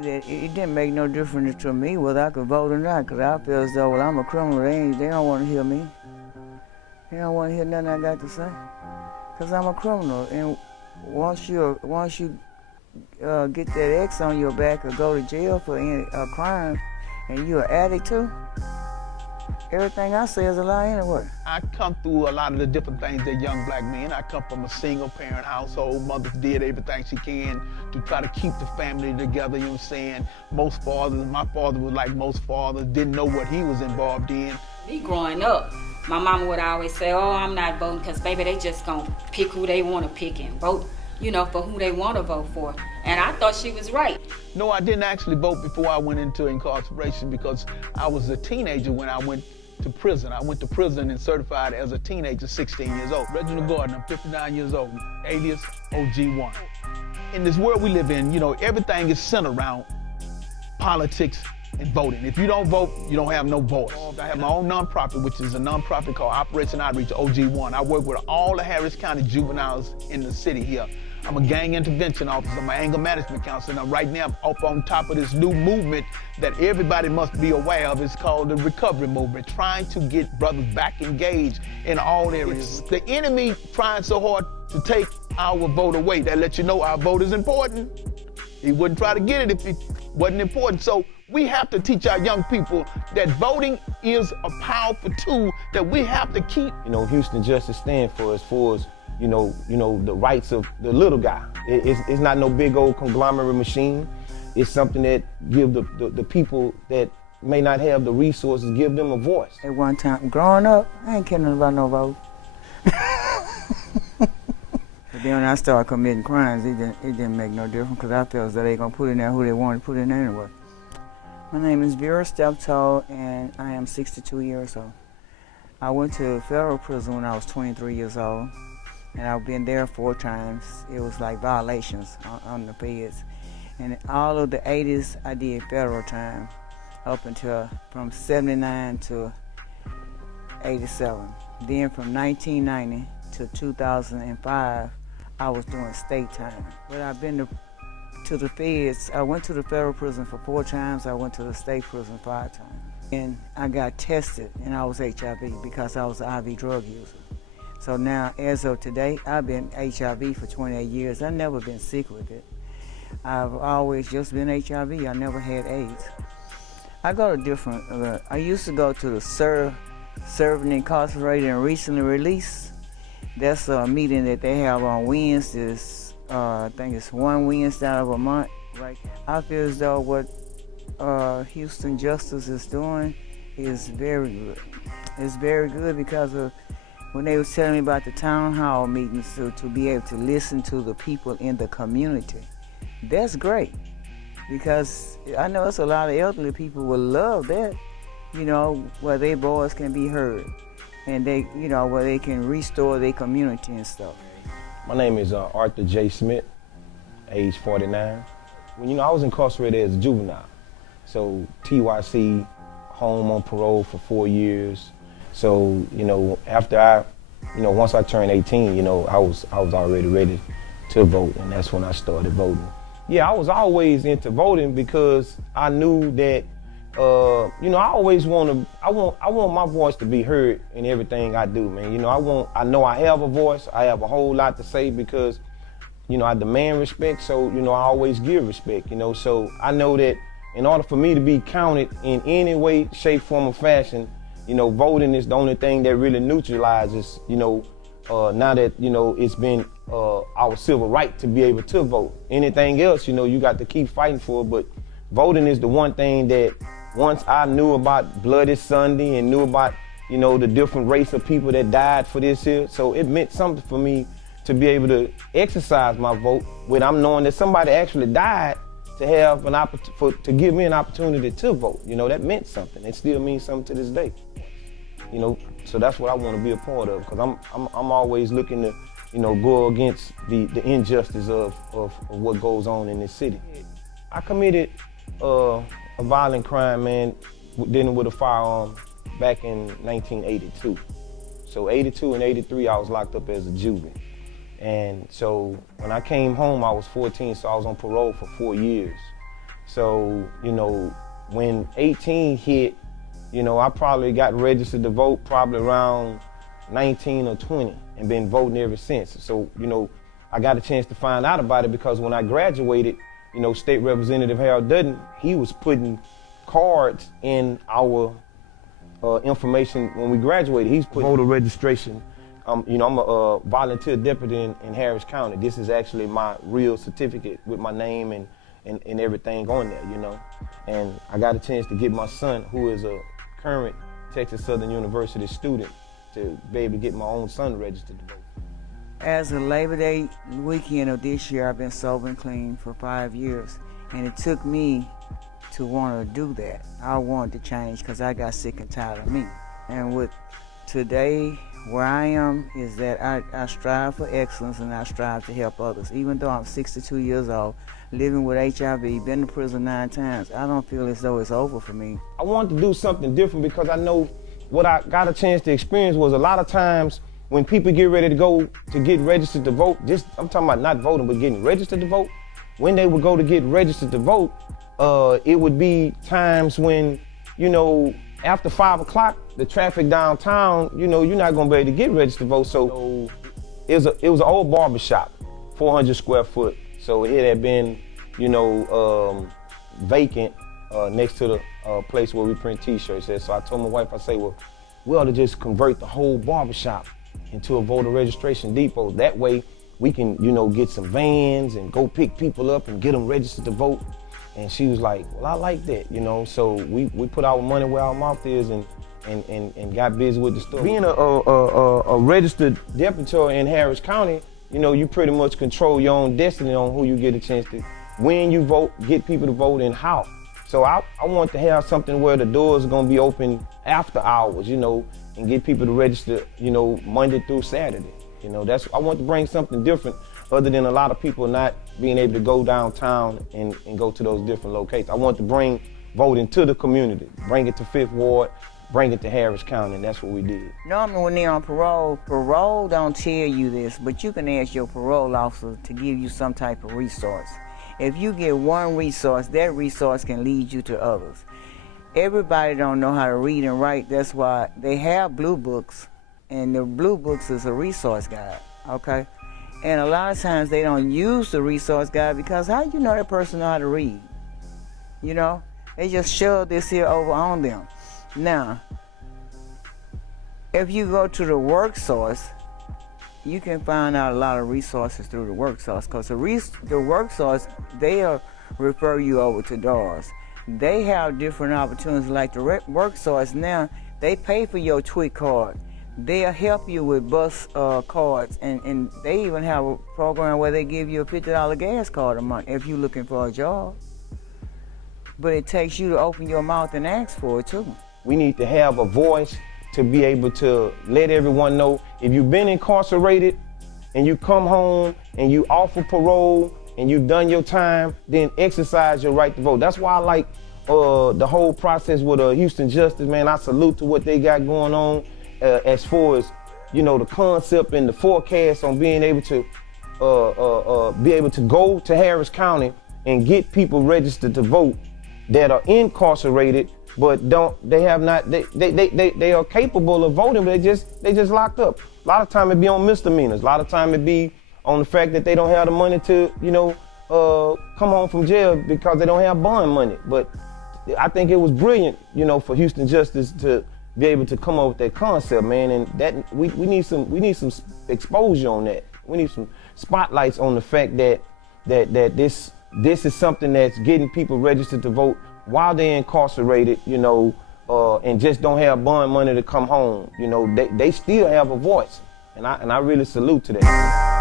That it didn't make no difference to me whether I could vote or not, because I feel as though, well, I'm a criminal. They don't want to hear me. They don't want to hear nothing I got to say, because I'm a criminal. And once you get that X on your back or go to jail for any crime, and you're an addict too, everything I say is a lie anyway. I come through a lot of the different things that young black men. I come from a single parent household. Mother did everything she can to try to keep the family together, you know what I'm saying? Most fathers, my father was like most fathers, didn't know what he was involved in. Me growing up, my mama would always say, oh, I'm not voting because, baby, they just gonna pick who they want to pick and vote, you know, for who they want to vote for. And I thought she was right. No, I didn't actually vote before I went into incarceration because I was a teenager when I went to prison. I went to prison and certified as a teenager, 16 years old. Reginald Gordon, I'm 59 years old, alias OG1. In this world we live in, you know, everything is centered around politics and voting. If you don't vote, you don't have no voice. I have my own nonprofit, which is a nonprofit called Operation Outreach, OG1. I work with all the Harris County juveniles in the city here. I'm a gang intervention officer, I'm an anger management counselor, and right now I'm up on top of this new movement that everybody must be aware of. It's called the recovery movement, trying to get brothers back engaged in all areas. The enemy trying so hard to take our vote away. That lets you know our vote is important. He wouldn't try to get it if it wasn't important. So we have to teach our young people that voting is a powerful tool that we have to keep. You know, Houston Justice stands for as far as you know, the rights of the little guy. It's not no big old conglomerate machine. It's something that give the people that may not have the resources, give them a voice. At one time, growing up, I ain't caring about no vote. But then when I started committing crimes, it didn't make no difference, because I felt as though they gonna put in there who they wanted to put in there anyway. My name is Vera Steptoe, and I am 62 years old. I went to federal prison when I was 23 years old. And I've been there 4 times. It was like violations on the feds. And all of the 80s, I did federal time up until from 79 to 87. Then from 1990 to 2005, I was doing state time. But I've been to the feds. I went to the federal prison for 4 times. I went to the state prison 5 times. And I got tested, and I was HIV because I was an IV drug user. So now, as of today, I've been HIV for 28 years. I've never been sick with it. I've always just been HIV. I never had AIDS. I go to different, I used to go to the Serving Incarcerated and Recently Released. That's a meeting that they have on Wednesdays. I think it's one Wednesday out of a month. Right. I feel as though what Houston Justice is doing is very good. It's very good because of when they was telling me about the town hall meetings, to be able to listen to the people in the community. That's great, because I know it's a lot of elderly people will love that, you know, where their voice can be heard, and they, you know, where they can restore their community and stuff. My name is Arthur J. Smith, age 49. When, you know, I was incarcerated as a juvenile, so TYC, home on parole for 4 years. So, you know, after once I turned 18, you know, I was already ready to vote, and that's when I started voting. Yeah, I was always into voting because I knew that, you know, I want my voice to be heard in everything I do, man. You know, I know I have a voice. I have a whole lot to say because, you know, I demand respect, so, you know, I always give respect, you know. So I know that in order for me to be counted in any way, shape, form, or fashion, you know, voting is the only thing that really neutralizes, you know, now that, you know, it's been our civil right to be able to vote. Anything else, you know, you got to keep fighting for, but voting is the one thing that once I knew about Bloody Sunday and knew about, you know, the different race of people that died for this here, so it meant something for me to be able to exercise my vote when I'm knowing that somebody actually died to have an to give me an opportunity to vote. You know, that meant something. It still means something to this day. You know, so that's what I want to be a part of, because I'm always looking to, you know, go against the injustice of what goes on in this city. I committed a violent crime, man, dealing with a firearm back in 1982. So 82 and 83, I was locked up as a juvie. And so when I came home, I was 14, so I was on parole for 4 years. So, you know, when 18 hit, you know, I probably got registered to vote probably around 19 or 20 and been voting ever since. So, you know, I got a chance to find out about it because when I graduated, you know, State Representative Harold Dutton, he was putting cards in our information when we graduated. He's putting voter registration. You know, I'm a volunteer deputy in Harris County. This is actually my real certificate with my name and everything on there, you know. And I got a chance to get my son, who is a current Texas Southern University student, to be able to get my own son registered to vote. As of Labor Day weekend of this year, I've been sober and clean for 5 years. And it took me to want to do that. I wanted to change because I got sick and tired of me. And with today, where I am is that I strive for excellence and I strive to help others. Even though I'm 62 years old, living with HIV, been to prison 9 times, I don't feel as though it's over for me. I wanted to do something different because I know what I got a chance to experience was a lot of times when people get ready to go to get registered to vote, I'm talking about not voting, but getting registered to vote, when they would go to get registered to vote, it would be times when, you know, after 5 o'clock, the traffic downtown, you know, you're not gonna be able to get registered to vote. So it was an old barber shop, 400 square foot. So it had been, you know, vacant next to the place where we print t-shirts at. So I told my wife, I say, well, we ought to just convert the whole barber shop into a voter registration depot. That way we can, you know, get some vans and go pick people up and get them registered to vote. And she was like, well, I like that, you know. So we put our money where our mouth is and got busy with the stuff. Being a registered deputy in Harris County, you know, you pretty much control your own destiny on who you get a chance to, when you vote, get people to vote, and how. So I want to have something where the doors are gonna be open after hours, you know, and get people to register, you know, Monday through Saturday. You know, I want to bring something different other than a lot of people not being able to go downtown and go to those different locations. I want to bring voting to the community, bring it to 5th Ward, bring it to Harris County, and that's what we did. Normally when they're on parole don't tell you this, but you can ask your parole officer to give you some type of resource. If you get one resource, that resource can lead you to others. Everybody don't know how to read and write, that's why they have blue books, and the blue books is a resource guide, okay? And a lot of times they don't use the resource guide because how you know that person know how to read? You know, they just shove this here over on them. Now, if you go to the work source, you can find out a lot of resources through the work source because the work source, they'll refer you over to DARS. They have different opportunities like the work source now, they pay for your TWIC card. They'll help you with bus cards, and they even have a program where they give you a $50 gas card a month if you're looking for a job. But it takes you to open your mouth and ask for it too. We need to have a voice to be able to let everyone know if you've been incarcerated and you come home and you offer parole and you've done your time, then exercise your right to vote. That's why I like the whole process with Houston Justice, man. I salute to what they got going on. As far as, you know, the concept and the forecast on being able to go to Harris County and get people registered to vote that are incarcerated, but they are capable of voting, but they just locked up. A lot of time it be on misdemeanors. A lot of time it be on the fact that they don't have the money to, you know, come home from jail because they don't have bond money. But I think it was brilliant, you know, for Houston Justice to be able to come up with that concept, man, and that we need some exposure on that. We need some spotlights on the fact that this is something that's getting people registered to vote while they're incarcerated, you know, and just don't have bond money to come home. You know, they still have a voice, and I really salute to that.